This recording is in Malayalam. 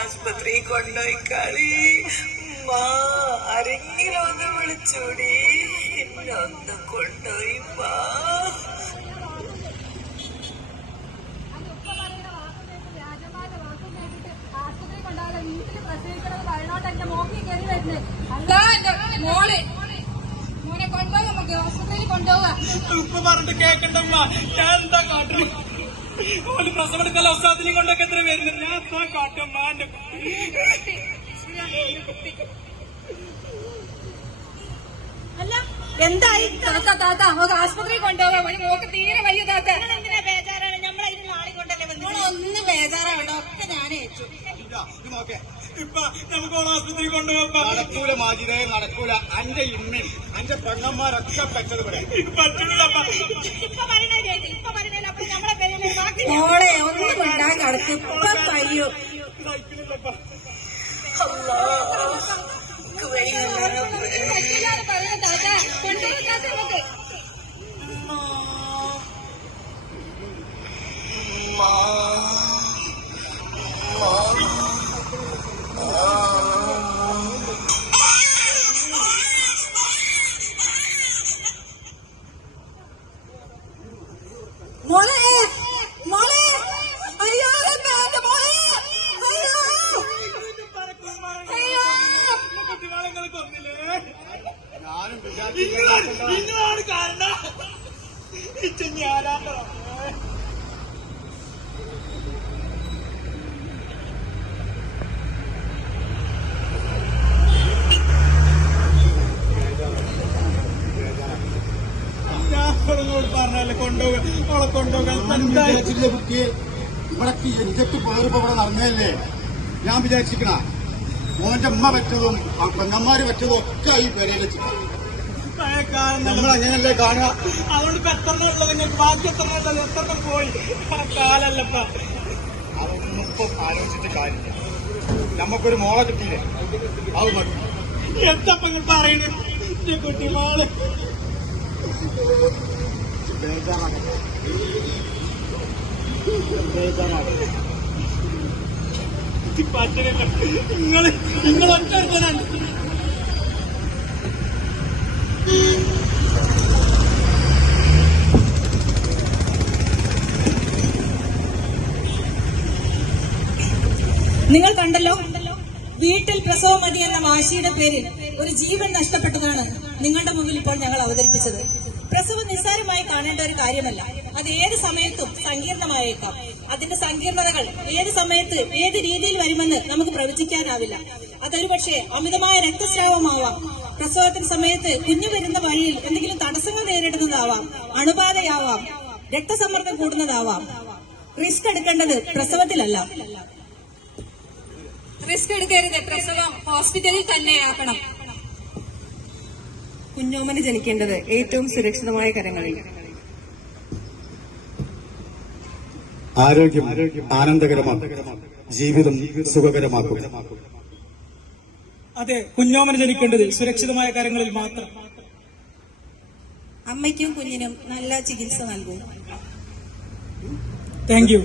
ആശുപത്രി കൊണ്ടുപോയി കളി. ആരെങ്കിലും ഒന്ന് വിളിച്ചൂടി, എന്നെ ഒന്ന് കൊണ്ടുപോയി വാ. മോനെ കൊണ്ടുപോയി നമുക്ക് ഹോസ്പിറ്റലിൽ കൊണ്ടുപോകാം. ഉപ്പ പറഞ്ഞിട്ട് കേക്കണ്ടമ്മ, ഞാൻ എന്താ കാട്ടു? ഒരു പ്രസവെടുക്കൽ അവസാനത്തിനും കൊണ്ടൊക്കെ എത്ര വരുന്നത്? ഞാൻ എന്താ കാട്ടമ്മ? എന്റെ അല്ല എന്തായി താത്ത നമുക്ക് ആശുപത്രിയിൽ കൊണ്ടുപോകാം. മോക്ക് തീരെ വയ്യ താത്ത. എന്തിനാ ബേജാറാണ്? നമ്മളതിന് നാളെ കൊണ്ടല്ലേ ഒന്ന് ബേജാറാവണ്ട, ഒക്കെ ഞാൻ ഏറ്റു. ഇപ്പൊ നമുക്ക് ആശുപത്രി കൊണ്ടുപോകാം. നടക്കൂല മാജിദേ, നടക്കൂല. അന്റെ ഇമ്മയും അന്റെ പെണ്ണന്മാരൊക്കെ പറ്റത് ഇവിടെ പറ്റില്ല. മോളെ ഒന്നും വിടാൻ നടക്കും. ഇപ്പൊ കഴിയൂ. മോളെ മോളെ അയ്യോ മോളെ അയ്യോ കുട്ടികളെ കൊന്നില്ലേ? ഞാനും നിങ്ങളാണ് കാരണം. ഞാനാ പറഞ്ഞല്ലേ കൊണ്ടുപോകാൻ, അവളെ കൊണ്ടുപോകാൻ. കുട്ടിയെ ഇവിടേക്ക് എനിക്കൊക്കെ പേരിപ്പോ ഇവിടെ നടന്നതല്ലേ ഞാൻ വിചാരിച്ചിക്കണ. മോന്റെ ഉമ്മ പറ്റതും ആ പെങ്ങന്മാര് പറ്റതും ഒക്കെ ഈ പേരയിൽ വെച്ചിട്ട് നമ്മൾ അങ്ങനെയല്ലേ കാണുക. അതുകൊണ്ട് ഇപ്പൊ എത്ര ഉള്ളത് നിങ്ങൾക്ക്? ബാക്കി എത്ര ഉള്ളത്? എത്ര പോയി? കാലല്ലപ്പ. അതൊന്നും ഇപ്പൊ ആലോചിച്ചിട്ട് കാര്യമില്ല. നമുക്കൊരു മോളെ കിട്ടിയില്ലേ, അത് മതി. എന്തപ്പ നിങ്ങൾ പറയുന്നത്? കുട്ടി മോള് പറ്റില്ല. നിങ്ങൾ ഒറ്റ നിങ്ങൾ കണ്ടല്ലോ, വീട്ടിൽ പ്രസവം മതി എന്ന വാശിയുടെ പേരിൽ ഒരു ജീവൻ നഷ്ടപ്പെട്ടതാണ് നിങ്ങളുടെ മുമ്പിൽ ഇപ്പോൾ ഞങ്ങൾ അവതരിപ്പിച്ചത്. പ്രസവം നിസ്സാരമായി കാണേണ്ട ഒരു കാര്യമല്ല. അത് ഏത് സമയത്തും സങ്കീർണമായേക്കാം. അതിന്റെ സങ്കീർണതകൾ ഏത് സമയത്ത് ഏത് രീതിയിൽ വരുമെന്ന് നമുക്ക് പ്രവചിക്കാനാവില്ല. അതൊരു പക്ഷേ അമിതമായ രക്തസ്രാവമാവാം, പ്രസവത്തിന് സമയത്ത് കുഞ്ഞു വരുന്ന വഴിയിൽ എന്തെങ്കിലും തടസ്സങ്ങൾ നേരിടുന്നതാവാം, അണുബാധയാവാം, രക്തസമ്മർദ്ദം കൂടുന്നതാവാം. റിസ്ക് എടുക്കേണ്ടത് പ്രസവത്തിലല്ല. റിസ്ക് എടുക്കരുത്. പ്രസവം ഹോസ്പിറ്റലിൽ തന്നെ ആക്കണം. കുഞ്ഞോമന് ജനിക്കേണ്ടത് ഏറ്റവും സുരക്ഷിതമായ കരങ്ങളിൽ. ആരോഗ്യം ആനന്ദകരമാക്കും, ജീവിതം സുഖകരമാക്കും. അതെ, കുഞ്ഞോമന് ജനിക്കേണ്ടത് സുരക്ഷിതമായ കാര്യങ്ങളിൽ മാത്രം. അമ്മയ്ക്കും കുഞ്ഞിനും നല്ല ചികിത്സ നൽകും. Thank you.